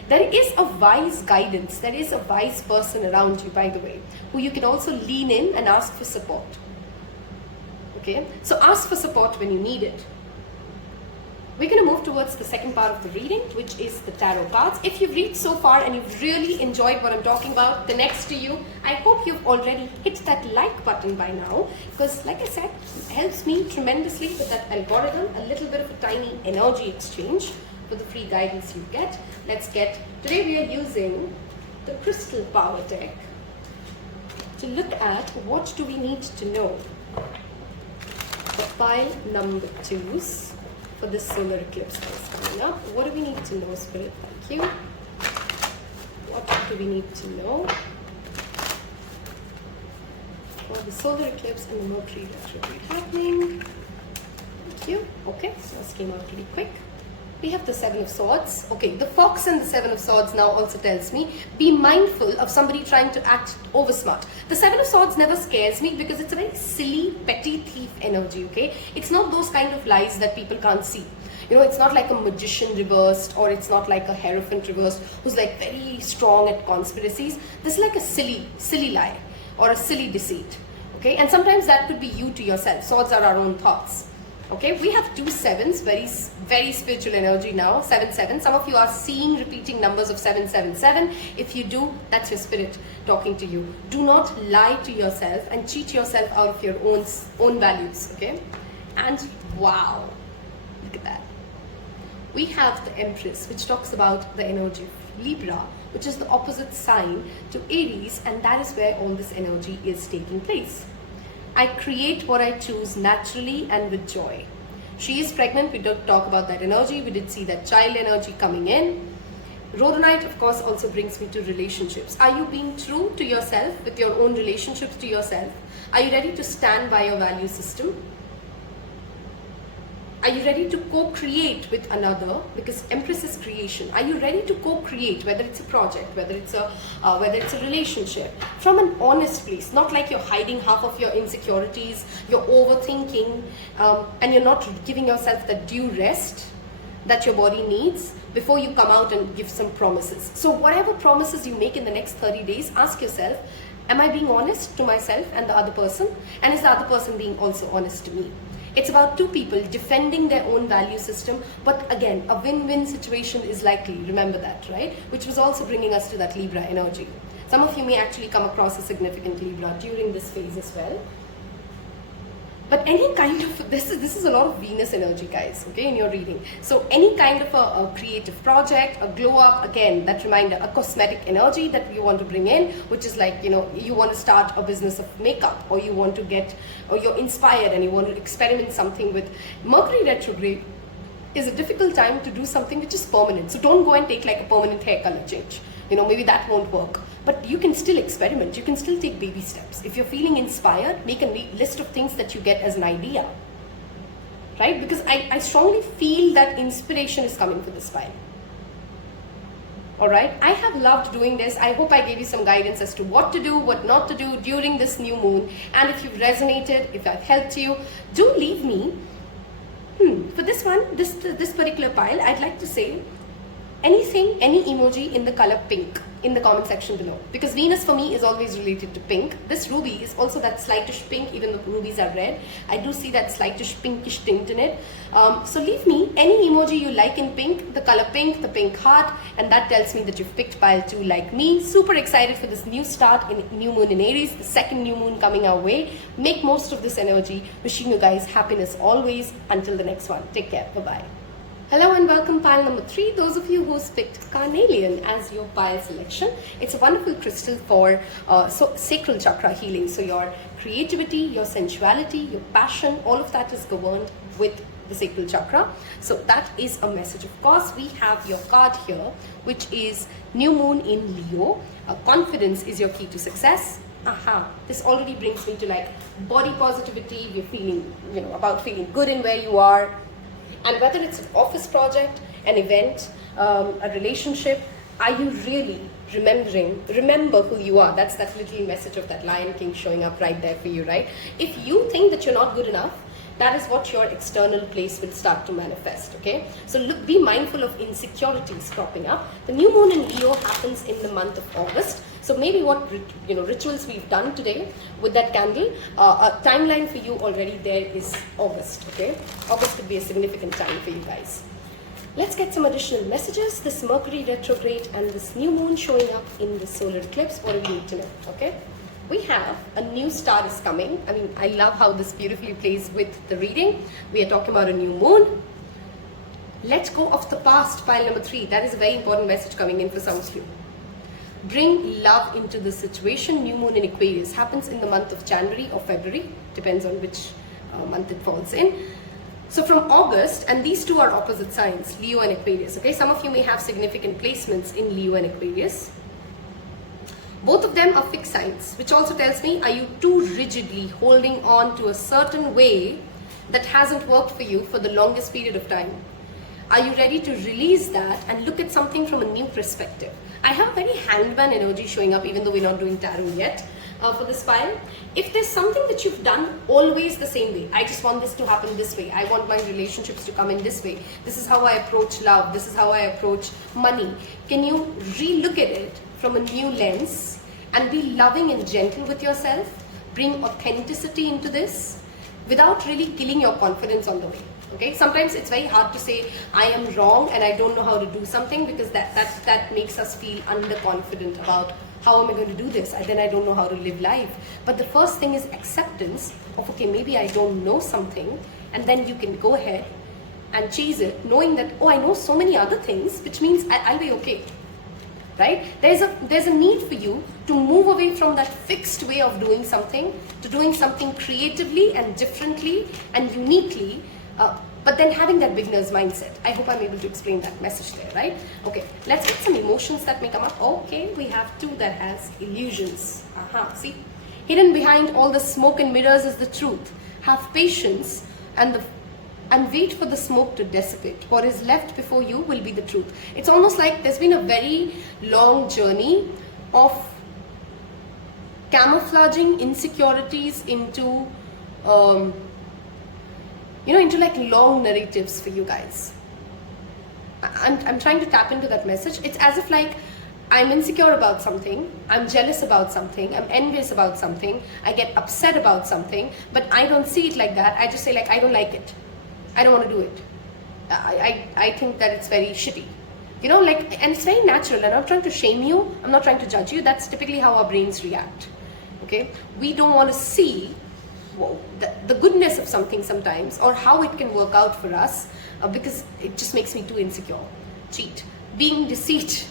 There is a wise guidance. There is a wise person around you, by the way, who you can also lean in and ask for support. Okay, so ask for support when you need it. We're going to move towards the second part of the reading, which is the tarot cards. If you've read so far and you've really enjoyed what I'm talking about, the next to you, I hope you've already hit that like button by now, because like I said, it helps me tremendously with that algorithm, a little bit of a tiny energy exchange for the free guidance you get. Today we are using the Crystal Power deck to look at what do we need to know. The pile number 2s. For this solar eclipse that is coming up. What do we need to know, Spirit? Thank you. What do we need to know for the solar eclipse and the Mercury Retrograde happening? Thank you. Okay, so this came out pretty quick. We have the Seven of Swords. Okay, the Fox and the Seven of Swords now also tells me, be mindful of somebody trying to act over smart. The Seven of Swords never scares me because it's a very silly, petty thief energy, okay? It's not those kind of lies that people can't see. You know, it's not like a magician reversed, or it's not like a hierophant reversed who's like very strong at conspiracies. This is like a silly lie or a silly deceit, okay? And sometimes that could be you to yourself. Swords are our own thoughts. Okay, we have 2 sevens, very spiritual energy now, 7-7. Some of you are seeing repeating numbers of 777. If you do, that's your spirit talking to you. Do not lie to yourself and cheat yourself out of your own values, okay? And wow, look at that. We have the Empress, which talks about the energy of Libra, which is the opposite sign to Aries, and that is where all this energy is taking place. I create what I choose naturally and with joy. She is pregnant. We did talk about that energy. We did see that child energy coming in. Rhodonite, of course, also brings me to relationships. Are you being true to yourself with your own relationships to yourself? Are you ready to stand by your value system? Are you ready to co-create with another? Because Empress is creation. Are you ready to co-create, whether it's a project, whether it's a relationship, from an honest place, not like you're hiding half of your insecurities, you're overthinking, and you're not giving yourself the due rest that your body needs before you come out and give some promises. So whatever promises you make in the next 30 days, ask yourself, am I being honest to myself and the other person? And is the other person being also honest to me? It's about 2 people defending their own value system, but again, a win-win situation is likely, remember that, right? Which was also bringing us to that Libra energy. Some of you may actually come across a significant Libra during this phase as well. But any kind of, this is a lot of Venus energy, guys, okay, in your reading. So any kind of a creative project, a glow up, again, that reminder, a cosmetic energy that you want to bring in, which is like, you know, you want to start a business of makeup, or you want to get, or you're inspired and you want to experiment something with Mercury Retrograde. Is a difficult time to do something which is permanent. So don't go and take like a permanent hair color change. You know, maybe that won't work. But you can still experiment. You can still take baby steps. If you're feeling inspired, make a list of things that you get as an idea. Right? Because I strongly feel that inspiration is coming for this file. Alright, I have loved doing this. I hope I gave you some guidance as to what to do, what not to do during this new moon. And if you've resonated, if I've helped you, do leave me. For this one, this particular pile, I'd like to say anything, any emoji in the color pink in the comment section below. Because Venus for me is always related to pink. This ruby is also that slightish pink, even though rubies are red. I do see that slightish pinkish tint in it. So leave me any emoji you like in pink, the color pink, the pink heart, and that tells me that you've picked pile 2 like me. Super excited for this new start in new moon in Aries, the second new moon coming our way. Make most of this energy. Wishing you guys happiness always. Until the next one. Take care. Bye-bye. Hello and welcome pile number 3. Those of you who picked Carnelian as your pile selection, it's a wonderful crystal for sacral chakra healing. So your creativity, your sensuality, your passion, all of that is governed with the sacral chakra. So that is a message. Of course, we have your card here, which is new moon in Leo. Confidence is your key to success. This already brings me to like body positivity. You're feeling, about feeling good in where you are. And whether it's an office project, an event, a relationship, are you really remember who you are? That's that little message of that Lion King showing up right there for you, right? If you think that you're not good enough, that is what your external place will start to manifest, okay? So look, be mindful of insecurities cropping up. The new moon in Leo happens in the month of August. So maybe what rituals we've done today with that candle, a timeline for you already there is August, okay? August could be a significant time for you guys. Let's get some additional messages. This Mercury Retrograde and this new moon showing up in the solar eclipse. What do we need to know, okay? We have a new star is coming. I mean, I love how this beautifully plays with the reading. We are talking about a new moon. Let go of the past, pile number 3. That is a very important message coming in for some of you. Bring love into the situation. New moon in Aquarius happens in the month of January or February. Depends on which month it falls in. So from August, and these two are opposite signs, Leo and Aquarius. Okay, some of you may have significant placements in Leo and Aquarius. Both of them are fixed signs, which also tells me, are you too rigidly holding on to a certain way that hasn't worked for you for the longest period of time? Are you ready to release that and look at something from a new perspective? I have a very hangman energy showing up, even though we're not doing tarot yet for this pile. If there's something that you've done always the same way, I just want this to happen this way, I want my relationships to come in this way, this is how I approach love, this is how I approach money. Can you re-look at it from a new lens and be loving and gentle with yourself? Bring authenticity into this without really killing your confidence on the way. Okay, sometimes it's very hard to say I am wrong and I don't know how to do something, because that makes us feel underconfident about how am I going to do this, and then I don't know how to live life. But the first thing is acceptance of, okay, maybe I don't know something, and then you can go ahead and chase it, knowing that, oh, I know so many other things, which means I'll be okay. Right? There's a need for you to move away from that fixed way of doing something to doing something creatively and differently and uniquely, but then having that beginner's mindset. I hope I'm able to explain that message there, right? Okay, let's get some emotions that may come up. Okay, we have 2 that has illusions. See? Hidden behind all the smoke and mirrors is the truth. Have patience and wait for the smoke to dissipate. What is left before you will be the truth. It's almost like there's been a very long journey of camouflaging insecurities into into like long narratives for you guys. I'm trying to tap into that message. It's as if like I'm insecure about something, I'm jealous about something, I'm envious about something, I get upset about something, but I don't see it like that. I just say like, I don't like it, I don't want to do it, I think that it's very shitty, and it's very natural. I'm not trying to shame you, I'm not trying to judge you. That's typically how our brains react. Okay, we don't want to see the goodness of something sometimes, or how it can work out for us, because it just makes me too insecure. Cheat. Being deceived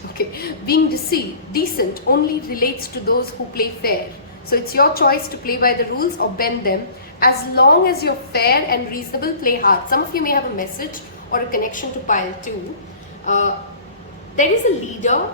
decent only relates to those who play fair. So it's your choice to play by the rules or bend them. As long as you're fair and reasonable, play hard. Some of you may have a message or a connection to pile 2. There is a leader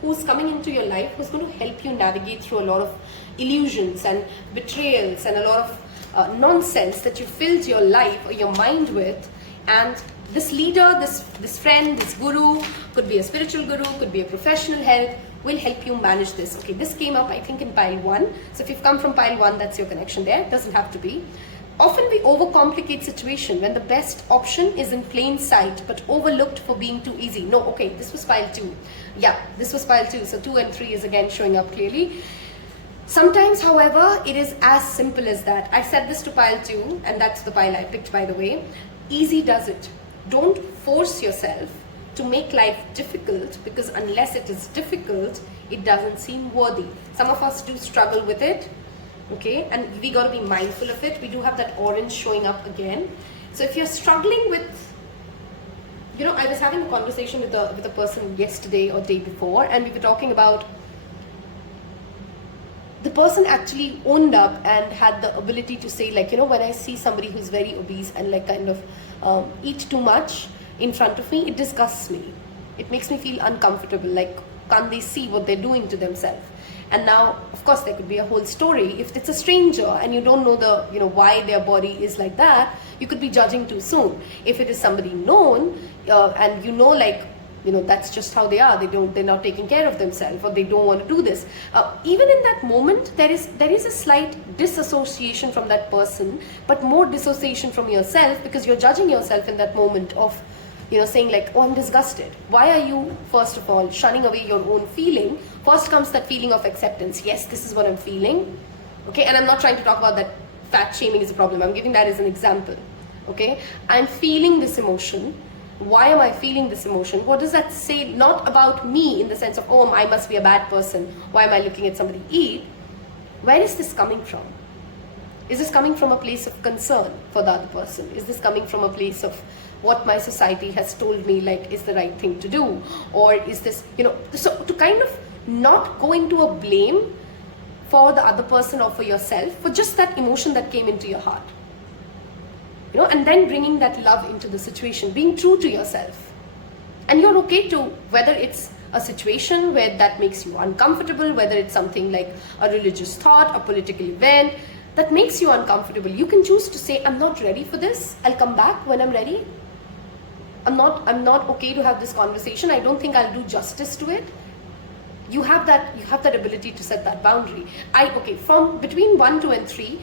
who's coming into your life who's going to help you navigate through a lot of illusions and betrayals and a lot of nonsense that you filled your life or your mind with, and this leader, this friend, this guru, could be a spiritual guru, could be a professional help, will help you manage this. Okay, this came up I think in pile 1. So if you've come from pile 1, that's your connection there. It doesn't have to be. Often we overcomplicate situation when the best option is in plain sight but overlooked for being too easy. No, okay, this was pile 2. Yeah, this was pile 2. So 2 and 3 is again showing up clearly. Sometimes, however, it is as simple as that. I said this to pile 2, and that's the pile I picked, by the way. Easy does it. Don't force yourself to make life difficult, because unless it is difficult, it doesn't seem worthy. Some of us do struggle with it, okay, and we got to be mindful of it. We do have that orange showing up again. So if you're struggling with, you know, I was having a conversation with a person yesterday or day before, and we were talking about, the person actually owned up and had the ability to say, like, you know, when I see somebody who's very obese and like kind of eat too much in front of me, it disgusts me. It makes me feel uncomfortable. Like, can't they see what they're doing to themselves? And now, of course, there could be a whole story. If it's a stranger and you don't know the, you know, why their body is like that, you could be judging too soon. If it is somebody known and you know, like, you know, that's just how they are. They're not taking care of themselves, or they don't want to do this. Even in that moment, there is a slight disassociation from that person, but more dissociation from yourself, because you're judging yourself in that moment of, you know, saying like, oh, I'm disgusted. Why are you, first of all, shunning away your own feeling? First comes that feeling of acceptance. Yes, this is what I'm feeling. Okay, and I'm not trying to talk about that fat shaming is a problem. I'm giving that as an example. Okay, I'm feeling this emotion. Why am I feeling this emotion? What does that say? Not about me in the sense of, oh, I must be a bad person. Why am I looking at somebody eat? Where is this coming from? Is this coming from a place of concern for the other person? Is this coming from a place of what my society has told me like is the right thing to do? Or is this, you know, so to kind of not go into a blame for the other person or for yourself for just that emotion that came into your heart. You know, and then bringing that love into the situation, being true to yourself. And you're okay to, whether it's a situation where that makes you uncomfortable, whether it's something like a religious thought, a political event, that makes you uncomfortable. You can choose to say, I'm not ready for this. I'll come back when I'm ready. I'm not okay to have this conversation. I don't think I'll do justice to it. You have that ability to set that boundary. From between 1, 2, and 3,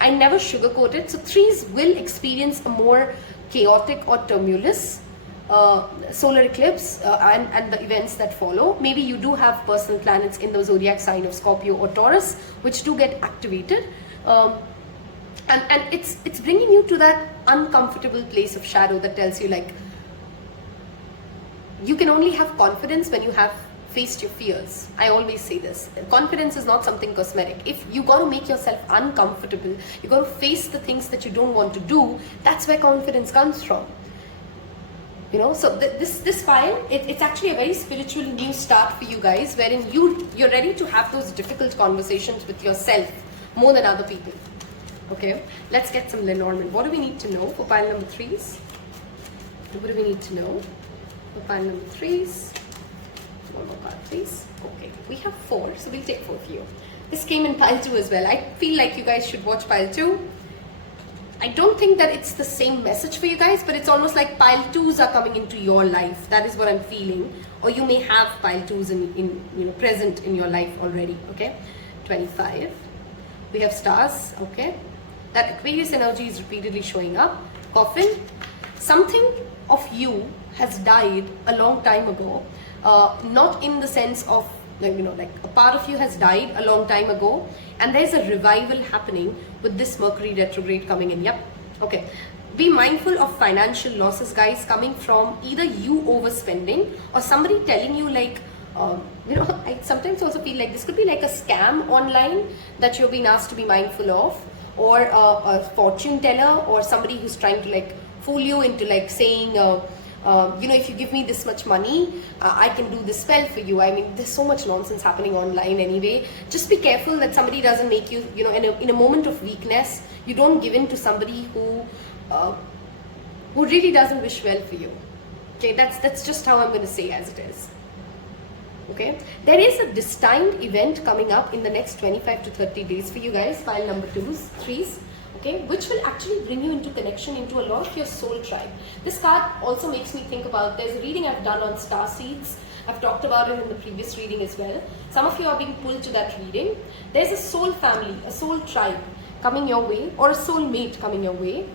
I never sugarcoat it. So 3s will experience a more chaotic or tumultuous solar eclipse and the events that follow. Maybe you do have personal planets in the zodiac sign of Scorpio or Taurus, which do get activated. And it's bringing you to that uncomfortable place of shadow that tells you, like, you can only have confidence when you have faced your fears. I always say this. Confidence is not something cosmetic. If you got to make yourself uncomfortable, you got to face the things that you don't want to do, that's where confidence comes from. You know, so this pile, it's actually a very spiritual new start for you guys, wherein you're ready to have those difficult conversations with yourself more than other people. Okay, let's get some Lenormand. What do we need to know for pile number 3s? What do we need to know for pile number 3s? One more card, please. Okay, we have 4, so we'll take 4 for you. This came in pile 2 as well. I feel like you guys should watch pile 2. I don't think that it's the same message for you guys, but it's almost like pile 2s are coming into your life. That is what I'm feeling. Or you may have pile 2s in present in your life already. Okay, 25. We have stars. Okay, that Aquarius energy is repeatedly showing up. Coffin. Something of you has died a long time ago. Not in the sense of, like a part of you has died a long time ago, and there's a revival happening with this Mercury retrograde coming in. Yep. Okay. Be mindful of financial losses, guys, coming from either you overspending or somebody telling you, like, I sometimes also feel like this could be like a scam online that you're being asked to be mindful of, or a fortune teller, or somebody who's trying to like fool you into like saying, if you give me this much money, I can do this spell for you. I mean, there's so much nonsense happening online anyway. Just be careful that somebody doesn't make you, in a moment of weakness, you don't give in to somebody who really doesn't wish well for you. Okay, that's just how I'm going to say as it is. Okay, there is a destined event coming up in the next 25 to 30 days for you guys, pile number 2s, 3s. okay, which will actually bring you into connection into a lot of your soul tribe. This card also makes me think about, there's a reading I've done on star seeds. I've talked about it in the previous reading as well. Some of you are being pulled to that reading. There's a soul family, a soul tribe coming your way, or a soul mate coming your way.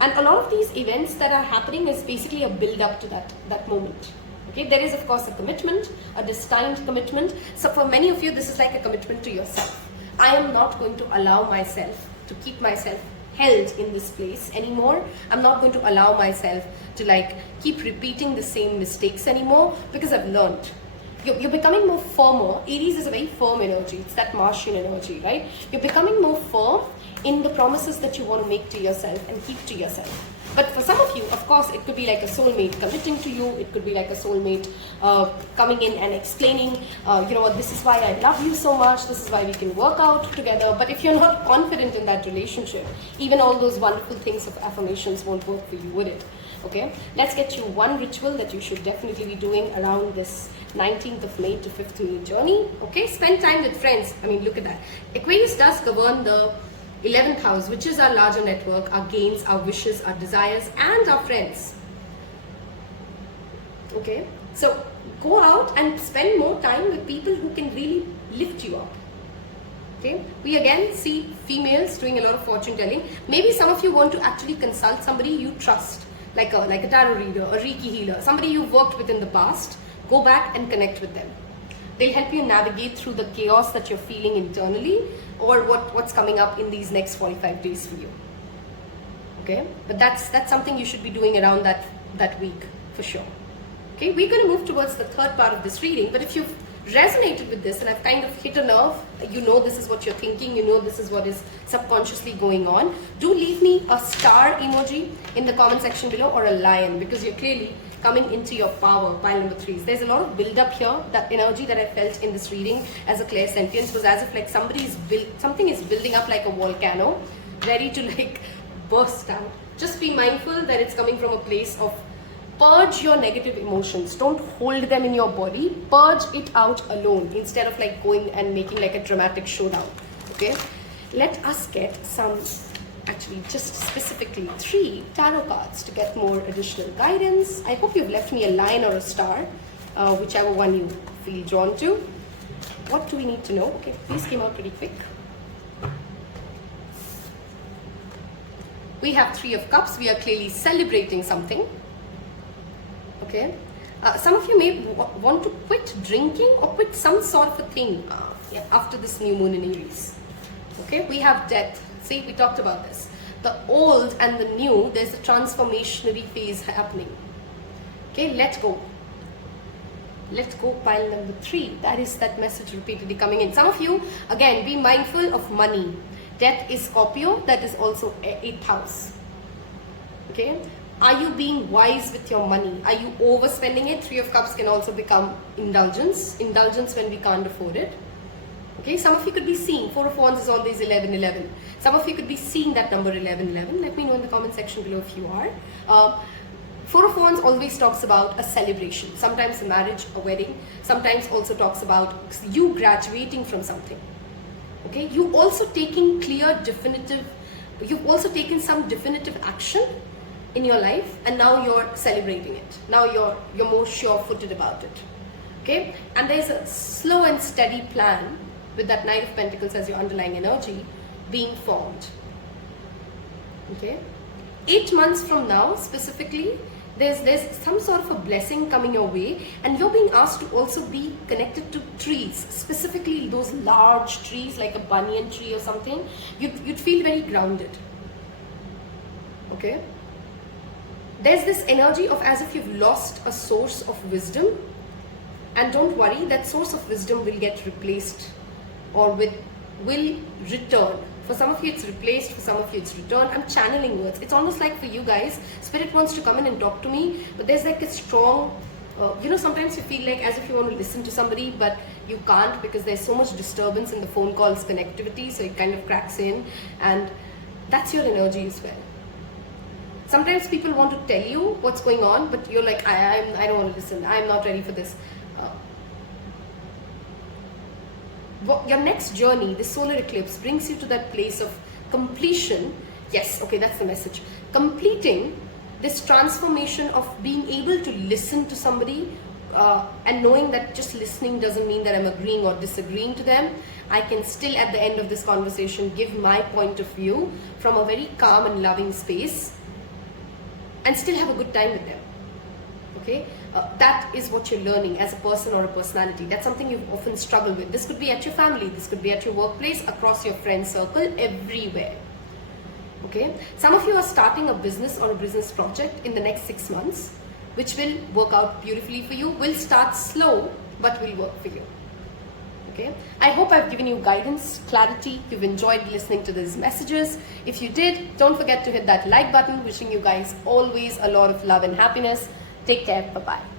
And a lot of these events that are happening is basically a build up to that moment. Okay, there is of course a commitment, a destined commitment. So for many of you, this is like a commitment to yourself. I am not going to allow myself to keep myself held in this place anymore. I'm not going to allow myself to like keep repeating the same mistakes anymore, because I've learned. You're becoming more firmer. Aries is a very firm energy. It's that Martian energy, right? You're becoming more firm in the promises that you want to make to yourself and keep to yourself. But for some of you, of course, it could be like a soulmate committing to you. It could be like a soulmate coming in and explaining, you know what, this is why I love you so much. This is why we can work out together. But if you're not confident in that relationship, even all those wonderful things of affirmations won't work for you, would it? Okay, let's get you one ritual that you should definitely be doing around this 19th of May to 5th May journey. Okay, spend time with friends. I mean, look at that. Aquarius does govern the 11th house, which is our larger network, our gains, our wishes, our desires, and our friends. Okay, so go out and spend more time with people who can really lift you up. Okay, we again see females doing a lot of fortune telling. Maybe some of you want to actually consult somebody you trust, like a tarot reader, a Reiki healer, somebody you've worked with in the past. Go back and connect with them. They'll help you navigate through the chaos that you're feeling internally, or what's coming up in these next 45 days for you. Okay, but that's something you should be doing around that week for sure. Okay, we're going to move towards the third part of this reading, but if you've resonated with this and I've kind of hit a nerve, you know this is what you're thinking, you know this is what is subconsciously going on, do leave me a star emoji in the comment section below, or a lion, because you're clearly coming into your power. Pile number 3. There's a lot of build up here. That energy that I felt in this reading as a clairsentience was as if like something is building up like a volcano, ready to like burst out. Just be mindful that it's coming from a place of purge your negative emotions. Don't hold them in your body. Purge it out alone instead of like going and making like a dramatic showdown. Okay, let us get some, actually just specifically 3 tarot cards to get more additional guidance. I hope you've left me a lion or a star, whichever one you feel drawn to. What do we need to know? Okay, these came out pretty quick. We have 3 of Cups. We are clearly celebrating something. Okay, some of you may want to quit drinking or quit some sort of a thing after this new moon in Aries. Okay, we have death. See, we talked about this. The old and the new, there's a transformationary phase happening. Okay, let go. Let go, pile number 3. That is that message repeatedly coming in. Some of you, again, be mindful of money. Death is Scorpio, that is also 8th house. Okay, are you being wise with your money? Are you overspending it? 3 of Cups can also become indulgence. Indulgence when we can't afford it. Okay, some of you could be seeing 4 of Wands is always 11-11. Some of you could be seeing that number 11-11. Let me know in the comment section below if you are. 4 of Wands always talks about a celebration. Sometimes a marriage, a wedding. Sometimes also talks about you graduating from something. Okay, you also taking you've also taken some definitive action in your life, and now you're celebrating it. Now you're more sure-footed about it. Okay, and there's a slow and steady plan with that Knight of Pentacles as your underlying energy being formed. Okay, 8 months from now specifically, there's some sort of a blessing coming your way, and you're being asked to also be connected to trees, specifically those large trees like a banyan tree or something. You'd feel very grounded. Okay, there's this energy of as if you've lost a source of wisdom, and don't worry, that source of wisdom will get replaced or will return. For some of you it's replaced, for some of you it's returned. I'm channeling words. It's almost like for you guys, Spirit wants to come in and talk to me, but there's like a strong, you know, sometimes you feel like as if you want to listen to somebody, but you can't because there's so much disturbance in the phone call's connectivity, so it kind of cracks in, and that's your energy as well. Sometimes people want to tell you what's going on, but you're like, I don't want to listen. I'm not ready for this. Your next journey, the solar eclipse, brings you to that place of completion. Yes, okay, that's the message. Completing this transformation of being able to listen to somebody and knowing that just listening doesn't mean that I'm agreeing or disagreeing to them. I can still at the end of this conversation give my point of view from a very calm and loving space and still have a good time with them. Okay, that is what you're learning as a person or a personality. That's something you've often struggled with. This could be at your family, this could be at your workplace, across your friend circle, everywhere. Okay, some of you are starting a business or a business project in the next 6 months, which will work out beautifully for you. Will start slow, but will work for you. Okay, I hope I've given you guidance, clarity. You've enjoyed listening to these messages. If you did, don't forget to hit that like button. Wishing you guys always a lot of love and happiness. Take care. Bye-bye.